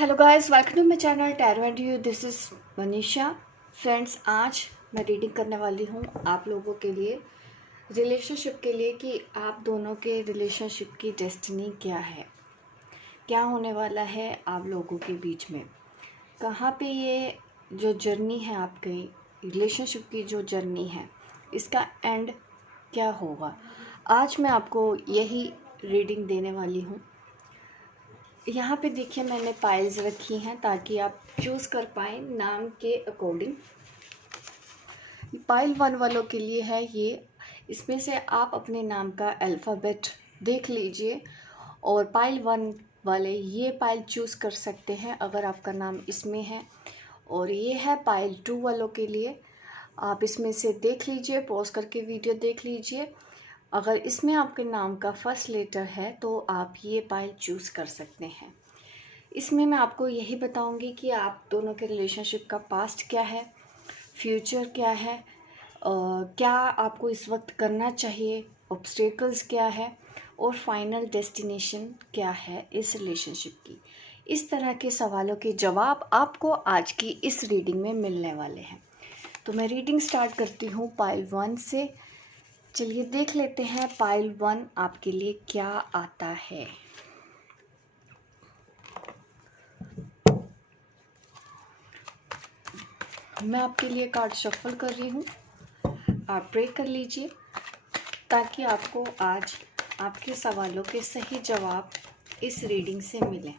Hello guys, welcome to my channel tarot and you. This is Manisha. Friends, आज मैं reading करने वाली हूँ आप लोगों के लिए, रिलेशनशिप के लिए, कि आप दोनों के रिलेशनशिप की डेस्टिनी क्या है, क्या होने वाला है आप लोगों के बीच में, कहाँ पे ये जो जर्नी है आपकी रिलेशनशिप की, जो जर्नी है इसका एंड क्या होगा। आज मैं आपको यही रीडिंग देने वाली हूँ। यहाँ पे देखिए, मैंने पाइल्स रखी हैं ताकि आप चूज़ कर पाएँ नाम के अकॉर्डिंग। पाइल 1 वालों के लिए है ये। इसमें से आप अपने नाम का अल्फ़ाबेट देख लीजिए और पाइल 1 वाले ये पाइल चूज़ कर सकते हैं अगर आपका नाम इसमें है। और ये है पाइल 2 वालों के लिए। आप इसमें से देख लीजिए, पॉज करके वीडियो देख लीजिए। अगर इसमें आपके नाम का फर्स्ट लेटर है तो आप ये पाइल चूज़ कर सकते हैं। इसमें मैं आपको यही बताऊंगी कि आप दोनों के रिलेशनशिप का पास्ट क्या है, फ्यूचर क्या है, क्या आपको इस वक्त करना चाहिए, ऑब्स्टेकल्स क्या है और फाइनल डेस्टिनेशन क्या है इस रिलेशनशिप की। इस तरह के सवालों के जवाब आपको आज की इस रीडिंग में मिलने वाले हैं। तो मैं रीडिंग स्टार्ट करती हूँ पाइल 1 से। चलिए देख लेते हैं पाइल 1 आपके लिए क्या आता है। मैं आपके लिए कार्ड शफल कर रही हूँ। आप प्रे कर लीजिए ताकि आपको आज आपके सवालों के सही जवाब इस रीडिंग से मिलें।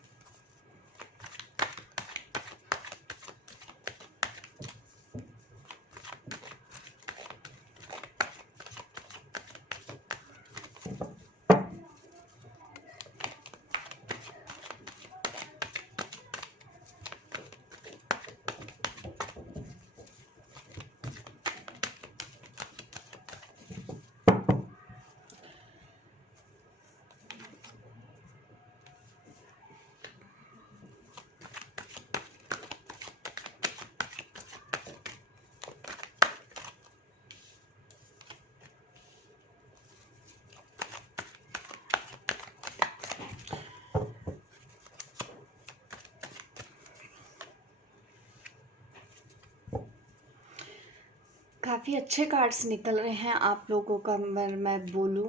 काफ़ी अच्छे कार्ड्स निकल रहे हैं आप लोगों का। मैं बोलूँ,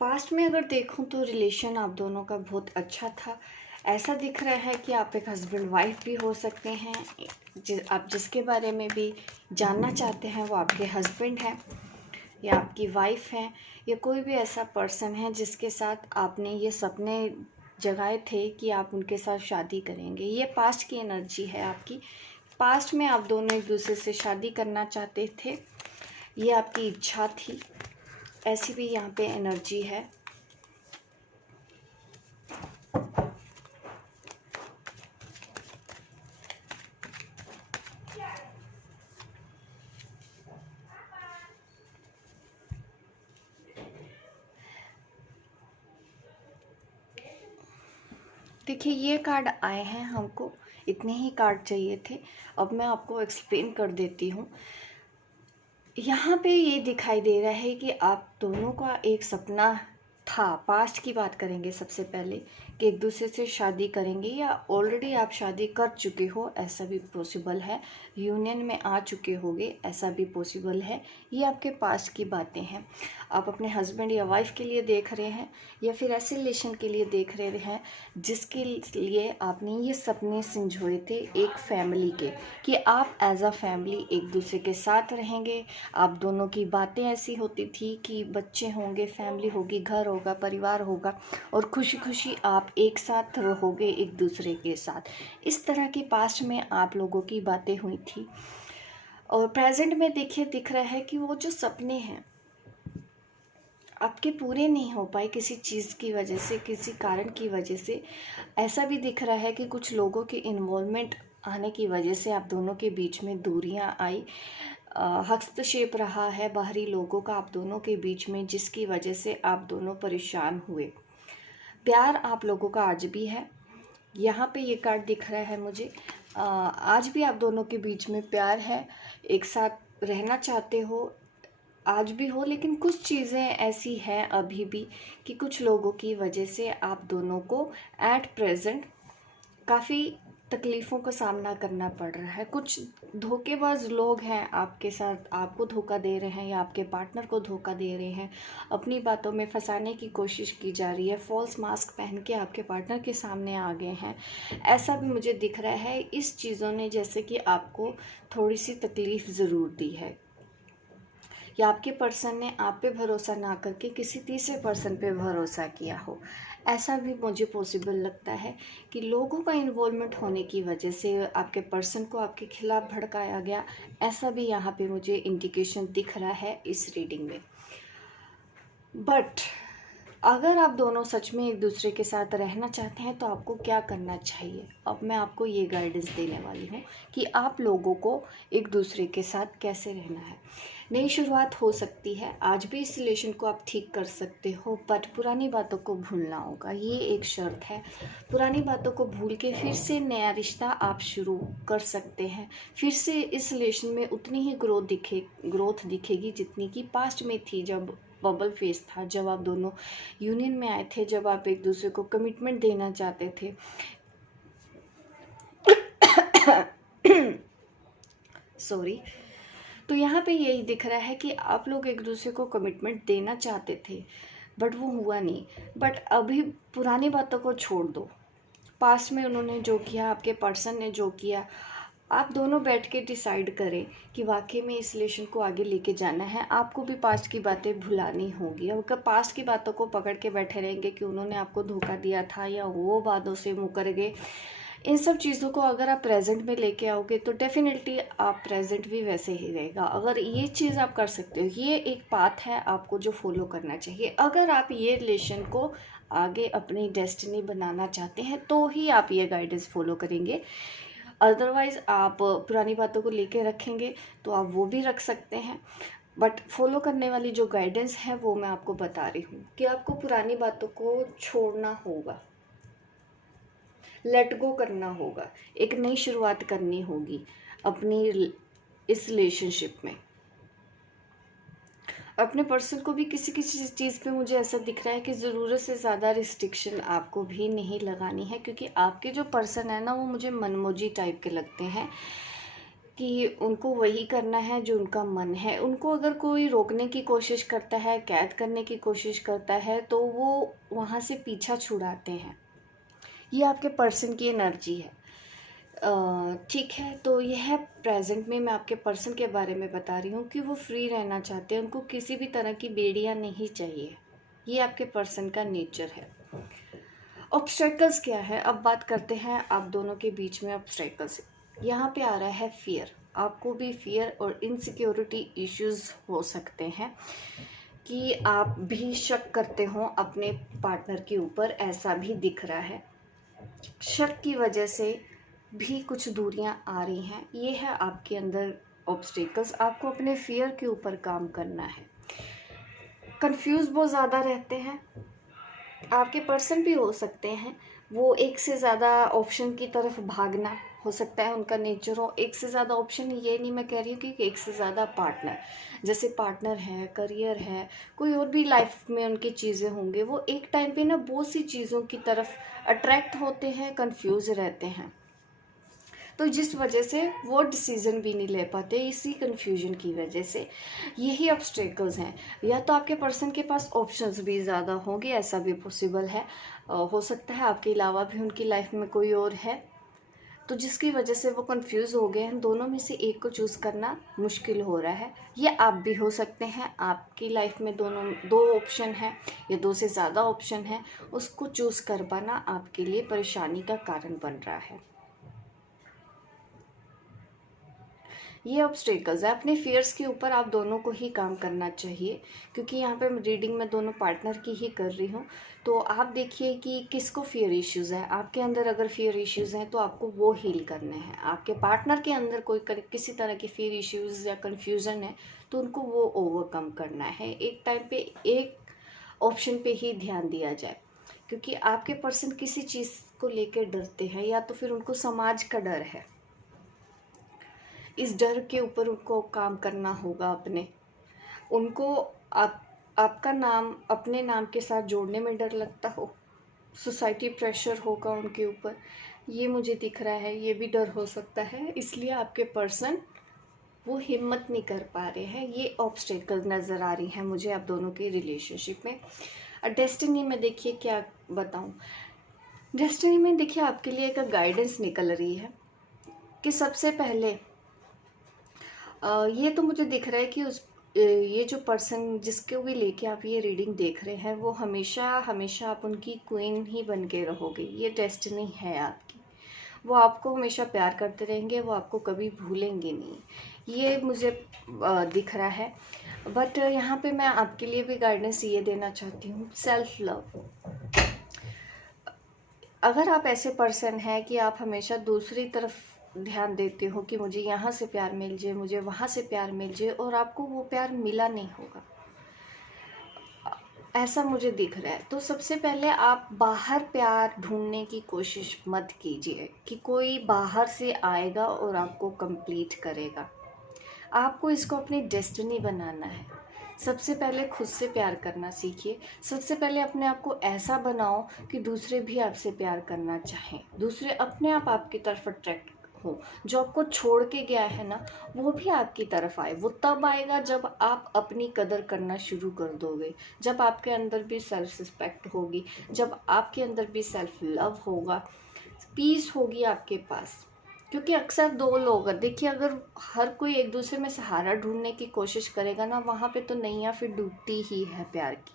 पास्ट में अगर देखूं तो रिलेशन आप दोनों का बहुत अच्छा था। ऐसा दिख रहा है कि आप एक हस्बैंड वाइफ भी हो सकते हैं। आप जिसके बारे में भी जानना चाहते हैं वो आपके हस्बैंड हैं या आपकी वाइफ हैं, या कोई भी ऐसा पर्सन है जिसके साथ आपने ये सपने जगाए थे कि आप उनके साथ शादी करेंगे। ये पास्ट की एनर्जी है आपकी। पास्ट में आप दोनों एक दूसरे से शादी करना चाहते थे, ये आपकी इच्छा थी। ऐसी भी यहाँ पे एनर्जी है। देखिए, ये कार्ड आए हैं, हमको इतने ही कार्ड चाहिए थे। अब मैं आपको एक्सप्लेन कर देती हूँ। यहाँ पे ये दिखाई दे रहा है कि आप दोनों का एक सपना था। पास्ट की बात करेंगे सबसे पहले कि एक दूसरे से शादी करेंगे, या ऑलरेडी आप शादी कर चुके हो, ऐसा भी पॉसिबल है। यूनियन में आ चुके होगे, ऐसा भी पॉसिबल है। ये आपके पास्ट की बातें हैं। आप अपने हस्बैंड या वाइफ के लिए देख रहे हैं, या फिर ऐसे रिलेशन के लिए देख रहे हैं जिसके लिए आपने ये सपने संजोए थे एक फैमिली के, कि आप एज अ फैमिली एक दूसरे के साथ रहेंगे। आप दोनों की बातें ऐसी होती थी कि बच्चे होंगे, फैमिली होगी, घर होगा, परिवार होगा और खुशी खुशी आप एक साथ रहोगे एक दूसरे के साथ। इस तरह की पास्ट में आप लोगों की बातें हुई थी। और प्रेजेंट में देखिए, दिख रहा है कि वो जो सपने हैं आपके पूरे नहीं हो पाए किसी चीज़ की वजह से, किसी कारण की वजह से। ऐसा भी दिख रहा है कि कुछ लोगों के इन्वॉल्वमेंट आने की वजह से आप दोनों के बीच में दूरियां आई, हस्तक्षेप रहा है बाहरी लोगों का आप दोनों के बीच में, जिसकी वजह से आप दोनों परेशान हुए। प्यार आप लोगों का आज भी है। यहाँ पे ये कार्ड दिख रहा है मुझे। आज भी आप दोनों के बीच में प्यार है, एक साथ रहना चाहते हो, आज भी हो। लेकिन कुछ चीज़ें ऐसी हैं अभी भी कि कुछ लोगों की वजह से आप दोनों को एट प्रेजेंट काफ़ी तकलीफ़ों का सामना करना पड़ रहा है। कुछ धोखेबाज लोग हैं आपके साथ, आपको धोखा दे रहे हैं या आपके पार्टनर को धोखा दे रहे हैं। अपनी बातों में फंसाने की कोशिश की जा रही है, फॉल्स मास्क पहन के आपके पार्टनर के सामने आ गए हैं, ऐसा भी मुझे दिख रहा है। इस चीज़ों ने जैसे कि आपको थोड़ी सी तकलीफ़ ज़रूर दी है, या आपके पर्सन ने आप पे भरोसा ना करके किसी तीसरे पर्सन पे भरोसा किया हो। ऐसा भी मुझे पॉसिबल लगता है कि लोगों का इन्वॉल्वमेंट होने की वजह से आपके पर्सन को आपके खिलाफ भड़काया गया। ऐसा भी यहाँ पे मुझे इंडिकेशन दिख रहा है इस रीडिंग में। बट अगर आप दोनों सच में एक दूसरे के साथ रहना चाहते हैं तो आपको क्या करना चाहिए, अब मैं आपको ये गाइडेंस देने वाली हूँ कि आप लोगों को एक दूसरे के साथ कैसे रहना है। नई शुरुआत हो सकती है, आज भी इस रिलेशन को आप ठीक कर सकते हो, बट पुरानी बातों को भूलना होगा, ये एक शर्त है। पुरानी बातों को भूल के फिर से नया रिश्ता आप शुरू कर सकते हैं। फिर से इस रिलेशन में उतनी ही ग्रोथ दिखेगी जितनी कि पास्ट में थी, जब बबल फेस था, जब आप दोनों यूनियन में आए थे, जब आप एक दूसरे को कमिटमेंट देना चाहते थे। सॉरी। तो यहाँ पे यही दिख रहा है कि आप लोग एक दूसरे को कमिटमेंट देना चाहते थे, बट वो हुआ नहीं। बट अभी पुरानी बातों को छोड़ दो। पास्ट में उन्होंने जो किया, आपके पर्सन ने जो किया, आप दोनों बैठ के डिसाइड करें कि वाकई में इस रिलेशन को आगे लेके जाना है। आपको भी पास्ट की बातें भुलानी होगी। अगर पास्ट की बातों को पकड़ के बैठे रहेंगे कि उन्होंने आपको धोखा दिया था या वो बातों से मुकर गए, इन सब चीज़ों को अगर आप प्रेजेंट में लेके आओगे तो डेफिनेटली आप प्रेजेंट भी वैसे ही रहेगा। अगर ये चीज़ आप कर सकते हो, ये एक पाथ है आपको जो फॉलो करना चाहिए। अगर आप ये रिलेशन को आगे अपनी डेस्टिनी बनाना चाहते हैं तो ही आप ये गाइडेंस फॉलो करेंगे। अदरवाइज़ आप पुरानी बातों को लेके रखेंगे तो आप वो भी रख सकते हैं, बट फॉलो करने वाली जो गाइडेंस है वो मैं आपको बता रही हूँ कि आपको पुरानी बातों को छोड़ना होगा, लेट गो करना होगा, एक नई शुरुआत करनी होगी अपनी इस रिलेशनशिप में। अपने पर्सन को भी किसी किसी चीज़ पे मुझे ऐसा दिख रहा है कि ज़रूरत से ज़्यादा रिस्ट्रिक्शन आपको भी नहीं लगानी है, क्योंकि आपके जो पर्सन है ना वो मुझे मनमोजी टाइप के लगते हैं कि उनको वही करना है जो उनका मन है। उनको अगर कोई रोकने की कोशिश करता है, कैद करने की कोशिश करता है, तो वो वहाँ से पीछा छुड़ाते हैं। ये आपके पर्सन की एनर्जी है। ठीक है, तो यह प्रेजेंट में मैं आपके पर्सन के बारे में बता रही हूँ कि वो फ्री रहना चाहते हैं, उनको किसी भी तरह की बेड़ियाँ नहीं चाहिए। ये आपके पर्सन का नेचर है। ऑब्स्टेकल्स क्या है, अब बात करते हैं आप दोनों के बीच में ऑब्स्टेकल्स। यहाँ पे आ रहा है फियर। आपको भी फियर और इनसिक्योरिटी इश्यूज हो सकते हैं कि आप भी शक करते हो अपने पार्टनर के ऊपर, ऐसा भी दिख रहा है। शक की वजह से भी कुछ दूरियां आ रही हैं। ये है आपके अंदर ऑब्स्टेकल्स। आपको अपने फियर के ऊपर काम करना है। कंफ्यूज बहुत ज़्यादा रहते हैं। आपके पर्सन भी हो सकते हैं, वो एक से ज़्यादा ऑप्शन की तरफ भागना हो सकता है उनका नेचर हो। एक से ज़्यादा ऑप्शन, ये नहीं मैं कह रही हूँ कि एक से ज़्यादा पार्टनर, जैसे पार्टनर है, करियर है, कोई और भी लाइफ में उनकी चीज़ें होंगे, वो एक टाइम पे ना बहुत सी चीज़ों की तरफ अट्रैक्ट होते हैं, कंफ्यूज रहते हैं, तो जिस वजह से वो डिसीज़न भी नहीं ले पाते, इसी कन्फ्यूजन की वजह से। यही ऑब्स्टेकल्स हैं। या तो आपके पर्सन के पास ऑप्शंस भी ज़्यादा होंगे, ऐसा भी पॉसिबल है। हो सकता है आपके अलावा भी उनकी लाइफ में कोई और है, तो जिसकी वजह से वो कंफ्यूज हो गए हैं। दोनों में से एक को चूज़ करना मुश्किल हो रहा है। ये आप भी हो सकते हैं, आपकी लाइफ में दो ऑप्शन है या दो से ज़्यादा ऑप्शन है, उसको चूज़ कर पाना आपके लिए परेशानी का कारण बन रहा है। ये ऑब्स्टेकल्स है। अपने फियर्स के ऊपर आप दोनों को ही काम करना चाहिए, क्योंकि यहाँ पे मैं रीडिंग में दोनों पार्टनर की ही कर रही हूँ। तो आप देखिए कि किसको फियर इश्यूज़ है। आपके अंदर अगर फियर इश्यूज़ हैं तो आपको वो हील करने हैं। आपके पार्टनर के अंदर कोई किसी तरह के फियर इश्यूज़ या कन्फ्यूज़न है तो उनको वो ओवरकम करना है। एक टाइम पे एक ऑप्शन पे ही ध्यान दिया जाए, क्योंकि आपके पर्सन किसी चीज़ को लेकर डरते हैं, या तो फिर उनको समाज का डर है। इस डर के ऊपर उनको काम करना होगा अपने। उनको आपका नाम अपने नाम के साथ जोड़ने में डर लगता हो, सोसाइटी प्रेशर होगा उनके ऊपर, ये मुझे दिख रहा है, ये भी डर हो सकता है, इसलिए आपके पर्सन वो हिम्मत नहीं कर पा रहे हैं। ये ऑब्स्टेकल नज़र आ रही है मुझे आप दोनों की रिलेशनशिप में। डेस्टिनी में देखिए क्या बताऊं, डेस्टिनी में देखिए आपके लिए एक गाइडेंस निकल रही है कि सबसे पहले ये तो मुझे दिख रहा है कि ये जो पर्सन जिसको भी लेके आप ये रीडिंग देख रहे हैं वो हमेशा हमेशा आप उनकी क्वीन ही बन के रहोगे। ये डेस्टिनी है आपकी, वो आपको हमेशा प्यार करते रहेंगे, वो आपको कभी भूलेंगे नहीं, ये मुझे दिख रहा है। बट यहाँ पे मैं आपके लिए भी गाइडेंस ये देना चाहती हूँ, सेल्फ लव। अगर आप ऐसे पर्सन हैं कि आप हमेशा दूसरी तरफ ध्यान देते हो कि मुझे यहाँ से प्यार मिल जाए, मुझे वहाँ से प्यार मिल जाए, और आपको वो प्यार मिला नहीं होगा, ऐसा मुझे दिख रहा है, तो सबसे पहले आप बाहर प्यार ढूंढने की कोशिश मत कीजिए कि कोई बाहर से आएगा और आपको कंप्लीट करेगा। आपको इसको अपनी डेस्टिनी बनाना है। सबसे पहले खुद से प्यार करना सीखिए। सबसे पहले अपने आप को ऐसा बनाओ कि दूसरे भी आपसे प्यार करना चाहें, दूसरे अपने आप आपकी तरफ अट्रैक्ट हो। जो आपको छोड़ के गया है ना, वो भी आपकी तरफ आए। वो तब आएगा जब आप अपनी कदर करना शुरू कर दोगे, जब आपके अंदर भी सेल्फ रिस्पेक्ट होगी, जब आपके अंदर भी सेल्फ लव होगा, पीस होगी आपके पास। क्योंकि अक्सर दो लोग देखिए, अगर हर कोई एक दूसरे में सहारा ढूंढने की कोशिश करेगा ना, वहाँ पे तो नैया फिर डूबती ही है प्यार की।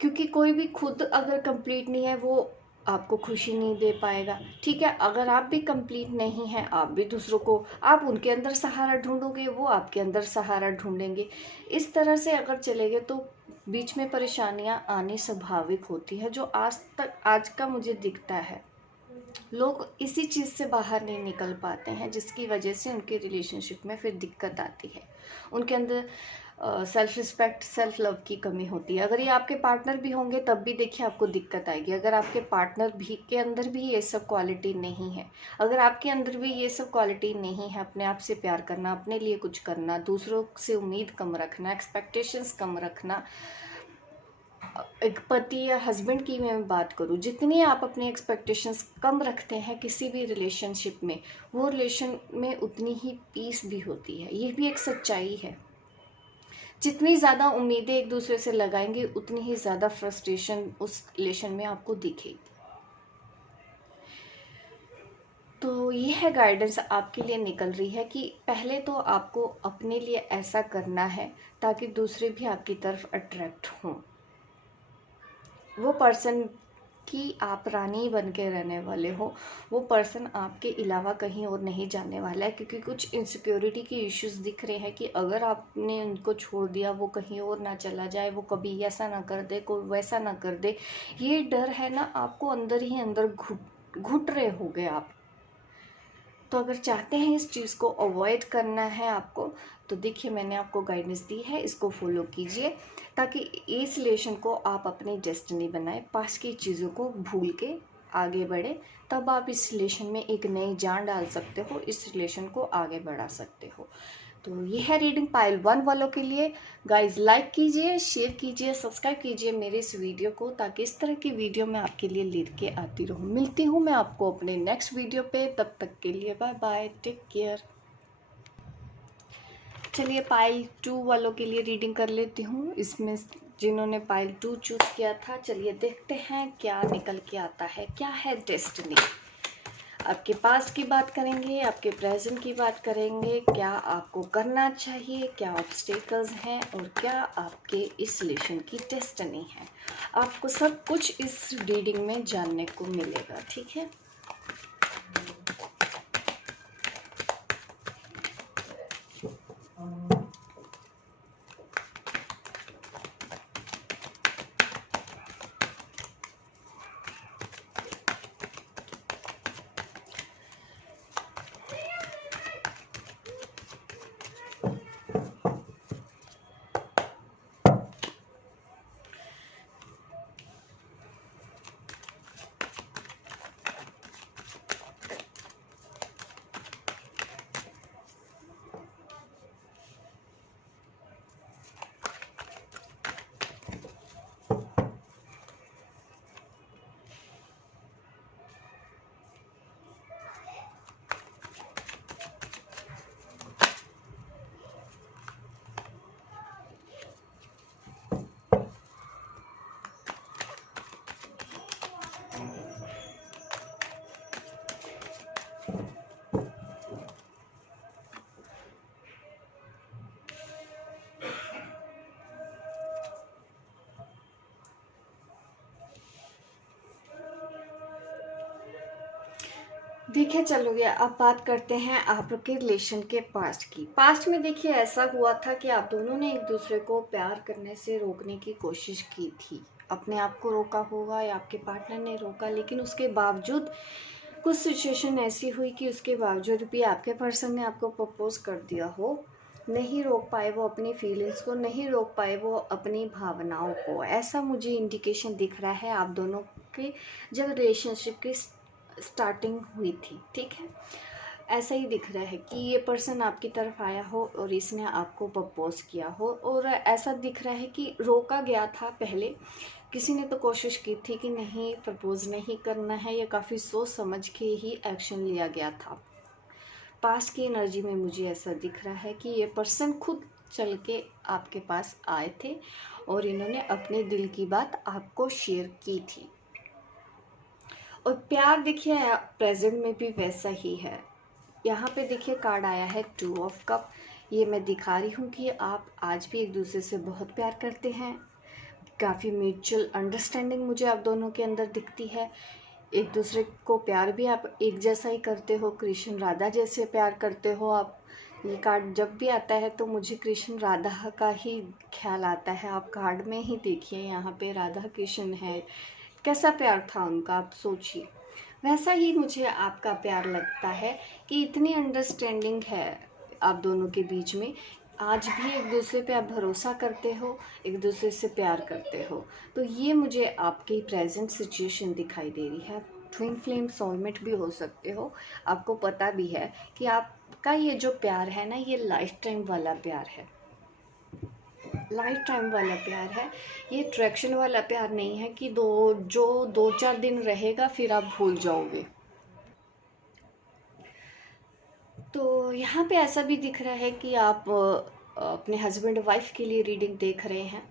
क्योंकि कोई भी खुद अगर कंप्लीट नहीं है, वो आपको खुशी नहीं दे पाएगा। ठीक है, अगर आप भी कंप्लीट नहीं हैं, आप भी दूसरों को, आप उनके अंदर सहारा ढूंढोगे, वो आपके अंदर सहारा ढूंढेंगे। इस तरह से अगर चलेंगे तो बीच में परेशानियां आनी स्वाभाविक होती है, जो आज का मुझे दिखता है। लोग इसी चीज़ से बाहर नहीं निकल पाते हैं, जिसकी वजह से उनके रिलेशनशिप में फिर दिक्कत आती है। उनके अंदर सेल्फ रिस्पेक्ट, सेल्फ लव की कमी होती है। अगर ये आपके पार्टनर भी होंगे तब भी देखिए आपको दिक्कत आएगी। अगर आपके पार्टनर भी के अंदर भी ये सब क्वालिटी नहीं है, अगर आपके अंदर भी ये सब क्वालिटी नहीं है, अपने आप से प्यार करना, अपने लिए कुछ करना, दूसरों से उम्मीद कम रखना, एक्सपेक्टेशंस कम रखना, एक पति या हस्बैंड की मैं बात करूं, जितनी आप अपनी एक्सपेक्टेशंस कम रखते हैं किसी भी रिलेशनशिप में, वो रिलेशन में उतनी ही पीस भी होती है। ये भी एक सच्चाई है। जितनी ज़्यादा उम्मीदें एक दूसरे से लगाएंगे, उतनी ही ज़्यादा फ्रस्ट्रेशन उस रिलेशन में आपको दिखेगी। तो ये है गाइडेंस आपके लिए निकल रही है कि पहले तो आपको अपने लिए ऐसा करना है ताकि दूसरे भी आपकी तरफ अट्रैक्ट हों। वो पर्सन की आप रानी बन के रहने वाले हो, वो पर्सन आपके अलावा कहीं और नहीं जाने वाला है। क्योंकि कुछ इनसिक्योरिटी के इश्यूज दिख रहे हैं कि अगर आपने उनको छोड़ दिया, वो कहीं और ना चला जाए, वो कभी ऐसा ना कर दे, कोई वैसा ना कर दे। ये डर है ना, आपको अंदर ही अंदर घुट रहे होगे आप। तो अगर चाहते हैं इस चीज़ को अवॉइड करना है आपको, तो देखिए मैंने आपको गाइडेंस दी है, इसको फॉलो कीजिए ताकि इस रिलेशन को आप अपनी डेस्टिनी बनाए, पास की चीज़ों को भूल के आगे बढ़े। तब आप इस रिलेशन में एक नई जान डाल सकते हो, इस रिलेशन को आगे बढ़ा सकते हो। तो ये है रीडिंग पाइल 1 वालों के लिए। गाइज लाइक कीजिए, शेयर कीजिए, सब्सक्राइब कीजिए मेरे इस वीडियो को, ताकि इस तरह की वीडियो मैं आपके लिए लेके आती रहूँ। मिलती हूँ मैं आपको अपने नेक्स्ट वीडियो पे, तब तक के लिए बाय बाय, टेक केयर। चलिए पाइल 2 वालों के लिए रीडिंग कर लेती हूँ। इसमें जिन्होंने पाइल 2 चूज़ किया था, चलिए देखते हैं क्या निकल के आता है। क्या है डेस्टिनी? आपके पास्ट की बात करेंगे, आपके प्रेजेंट की बात करेंगे, क्या आपको करना चाहिए, क्या ऑब्स्टेकल्स हैं, और क्या आपके इस रिलेशन की डेस्टिनी है। आपको सब कुछ इस रीडिंग में जानने को मिलेगा, ठीक है। देखिए चलोगे, अब बात करते हैं आपके रिलेशन के पास्ट की। पास्ट में देखिए ऐसा हुआ था कि आप दोनों ने एक दूसरे को प्यार करने से रोकने की कोशिश की थी। अपने आप को रोका होगा या आपके पार्टनर ने रोका, लेकिन उसके बावजूद कुछ सिचुएशन ऐसी हुई कि उसके बावजूद भी आपके पर्सन ने आपको प्रपोज कर दिया हो। नहीं रोक पाए वो अपनी फीलिंग्स को, नहीं रोक पाए वो अपनी भावनाओं को। ऐसा मुझे इंडिकेशन दिख रहा है आप दोनों के जब रिलेशनशिप की स्टार्टिंग हुई थी, ठीक है। ऐसा ही दिख रहा है कि ये पर्सन आपकी तरफ आया हो और इसने आपको प्रपोज किया हो, और ऐसा दिख रहा है कि रोका गया था पहले। किसी ने तो कोशिश की थी कि नहीं प्रपोज नहीं करना है, या काफ़ी सोच समझ के ही एक्शन लिया गया था। पास्ट की एनर्जी में मुझे ऐसा दिख रहा है कि ये पर्सन खुद चल के आपके पास आए थे और इन्होंने अपने दिल की बात आपको शेयर की थी। और प्यार देखिए प्रेजेंट में भी वैसा ही है। यहाँ पे देखिए कार्ड आया है 2 ऑफ कप। ये मैं दिखा रही हूँ कि आप आज भी एक दूसरे से बहुत प्यार करते हैं। काफ़ी म्यूचुअल अंडरस्टैंडिंग मुझे आप दोनों के अंदर दिखती है। एक दूसरे को प्यार भी आप एक जैसा ही करते हो, कृष्ण राधा जैसे प्यार करते हो आप। ये कार्ड जब भी आता है तो मुझे कृष्ण राधा का ही ख्याल आता है। आप कार्ड में ही देखिए, यहाँ पे राधा कृष्ण है, कैसा प्यार था उनका, आप सोचिए। वैसा ही मुझे आपका प्यार लगता है कि इतनी अंडरस्टैंडिंग है आप दोनों के बीच में। आज भी एक दूसरे पे आप भरोसा करते हो, एक दूसरे से प्यार करते हो। तो ये मुझे आपकी प्रेजेंट सिचुएशन दिखाई दे रही है। ट्विन फ्लेम सोलमेट भी हो सकते हो। आपको पता भी है कि आपका ये जो प्यार है ना, ये लाइफ टाइम वाला प्यार है। लाइफ टाइम वाला प्यार है। ये अट्रैक्शन वाला प्यार नहीं है कि 2-4 दिन रहेगा फिर आप भूल जाओगे। तो यहाँ पे ऐसा भी दिख रहा है कि आप अपने हस्बैंड वाइफ के लिए रीडिंग देख रहे हैं।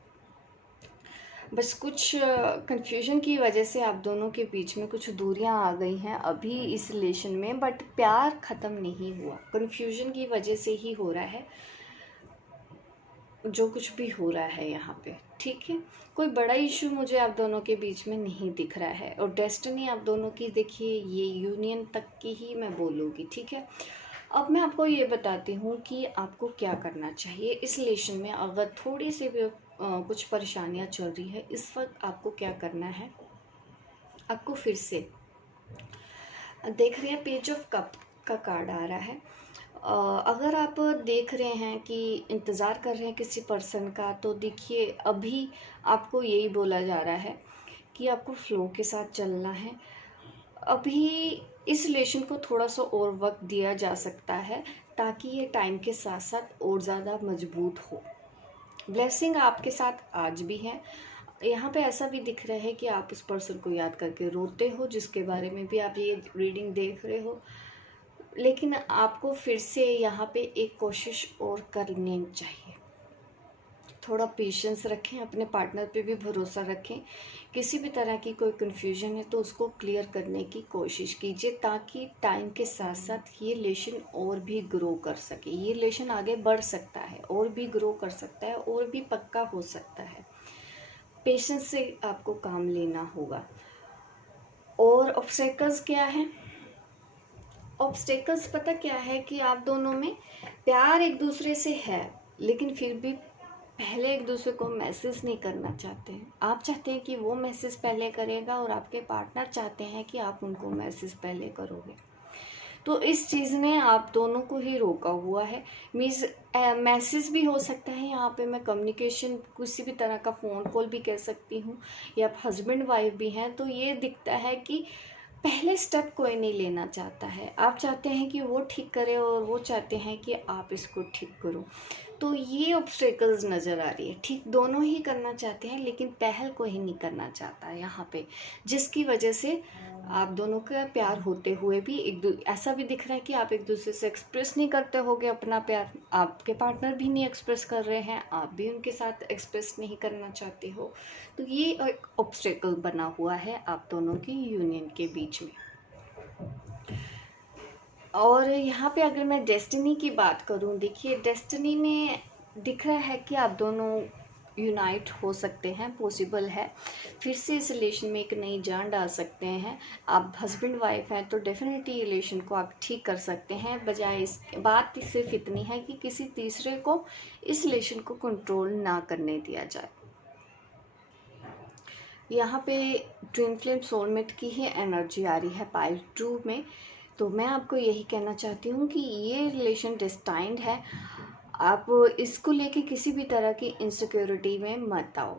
बस कुछ कंफ्यूजन की वजह से आप दोनों के बीच में कुछ दूरियां आ गई हैं अभी इस रिलेशन में, बट प्यार ख़त्म नहीं हुआ। कंफ्यूजन की वजह से ही हो रहा है जो कुछ भी हो रहा है यहाँ पे, ठीक है। कोई बड़ा इशू मुझे आप दोनों के बीच में नहीं दिख रहा है। और डेस्टिनी आप दोनों की देखिए ये यूनियन तक की ही मैं बोलूँगी, ठीक है। अब मैं आपको ये बताती हूँ कि आपको क्या करना चाहिए इस रिलेशन में। अगर थोड़ी सी भी कुछ परेशानियाँ चल रही है इस वक्त, आपको क्या करना है। आपको फिर से देख रहे हैं पेज ऑफ कप का कार्ड आ रहा है। अगर आप देख रहे हैं कि इंतज़ार कर रहे हैं किसी पर्सन का, तो देखिए अभी आपको यही बोला जा रहा है कि आपको फ्लो के साथ चलना है। अभी इस रिलेशन को थोड़ा सा और वक्त दिया जा सकता है ताकि ये टाइम के साथ साथ और ज़्यादा मजबूत हो। ब्लेसिंग आपके साथ आज भी है। यहाँ पे ऐसा भी दिख रहा है कि आप उस पर्सन को याद करके रोते हो जिसके बारे में भी आप ये रीडिंग देख रहे हो। लेकिन आपको फिर से यहाँ पे एक कोशिश और करनी चाहिए। थोड़ा पेशेंस रखें, अपने पार्टनर पे भी भरोसा रखें। किसी भी तरह की कोई कन्फ्यूजन है तो उसको क्लियर करने की कोशिश कीजिए, ताकि टाइम के साथ साथ ये रिलेशन और भी ग्रो कर सके। ये रिलेशन आगे बढ़ सकता है, और भी ग्रो कर सकता है, और भी पक्का हो सकता है। पेशेंस से आपको काम लेना होगा। और ऑब्स्टेकल्स क्या है? ऑब्स्टेकल्स पता क्या है कि आप दोनों में प्यार एक दूसरे से है, लेकिन फिर भी पहले एक दूसरे को मैसेज नहीं करना चाहते हैं। आप चाहते हैं कि वो मैसेज पहले करेगा, और आपके पार्टनर चाहते हैं कि आप उनको मैसेज पहले करोगे। तो इस चीज़ ने आप दोनों को ही रोका हुआ है। मीन्स मैसेज भी हो सकता है यहाँ पे, मैं कम्युनिकेशन किसी भी तरह का फ़ोन कॉल भी कह सकती हूँ, या आप हस्बैंड वाइफ भी हैं। तो ये दिखता है कि पहले स्टेप कोई नहीं लेना चाहता है। आप चाहते हैं कि वो ठीक करे, और वो चाहते हैं कि आप इसको ठीक करो। तो ये ऑब्स्टेकल्स नज़र आ रही है। ठीक दोनों ही करना चाहते हैं, लेकिन पहल कोई नहीं करना चाहता है यहाँ पे, जिसकी वजह से आप दोनों का प्यार होते हुए भी ऐसा भी दिख रहा है कि आप एक दूसरे से एक्सप्रेस नहीं करते होगे अपना प्यार। आपके पार्टनर भी नहीं एक्सप्रेस कर रहे हैं, आप भी उनके साथ एक्सप्रेस नहीं करना चाहते हो। तो ये एक ऑब्स्टेकल बना हुआ है आप दोनों की यूनियन के बीच में। और यहाँ पे अगर मैं डेस्टिनी की बात करूँ, देखिए डेस्टिनी में दिख रहा है कि आप दोनों यूनाइट हो सकते हैं, पॉसिबल है। फिर से इस रिलेशन में एक नई जान डाल सकते हैं। आप हस्बैंड वाइफ हैं तो डेफिनेटली रिलेशन को आप ठीक कर सकते हैं। बजाय इस बात सिर्फ इतनी है कि किसी तीसरे को इस रिलेशन को कंट्रोल ना करने दिया जाए। यहाँ पे ट्विन फ्लेम सोलमेट की ही एनर्जी आ रही है पाइल 2 में। तो मैं आपको यही कहना चाहती हूँ कि ये रिलेशन डेस्टाइंड है। आप इसको लेके किसी भी तरह की इनसिक्योरिटी में मत आओ।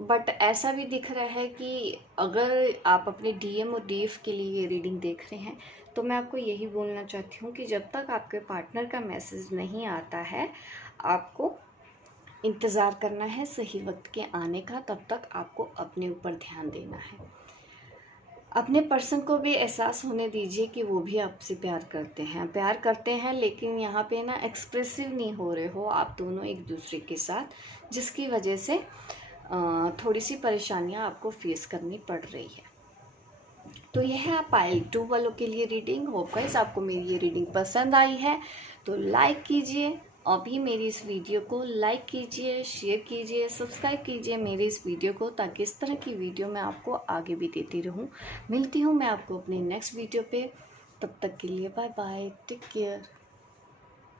बट ऐसा भी दिख रहा है कि अगर आप अपने डीएम और डीएफ के लिए ये रीडिंग देख रहे हैं तो मैं आपको यही बोलना चाहती हूँ कि जब तक आपके पार्टनर का मैसेज नहीं आता है, आपको इंतज़ार करना है सही वक्त के आने का। तब तक आपको अपने ऊपर ध्यान देना है। अपने पर्सन को भी एहसास होने दीजिए कि वो भी आपसे प्यार करते हैं, लेकिन यहाँ पे ना एक्सप्रेसिव नहीं हो रहे हो आप दोनों एक दूसरे के साथ, जिसकी वजह से थोड़ी सी परेशानियाँ आपको फेस करनी पड़ रही है। तो यह है पाइल 2 वालों के लिए रीडिंग। होप गाइस आपको मेरी ये रीडिंग पसंद आई है तो लाइक कीजिए, अभी मेरी इस वीडियो को लाइक कीजिए, शेयर कीजिए, सब्सक्राइब कीजिए मेरे इस वीडियो को, ताकि इस तरह की वीडियो मैं आपको आगे भी देती रहूं। मिलती हूं मैं आपको अपने नेक्स्ट वीडियो पे। तब तक के लिए बाय बाय, टेक केयर।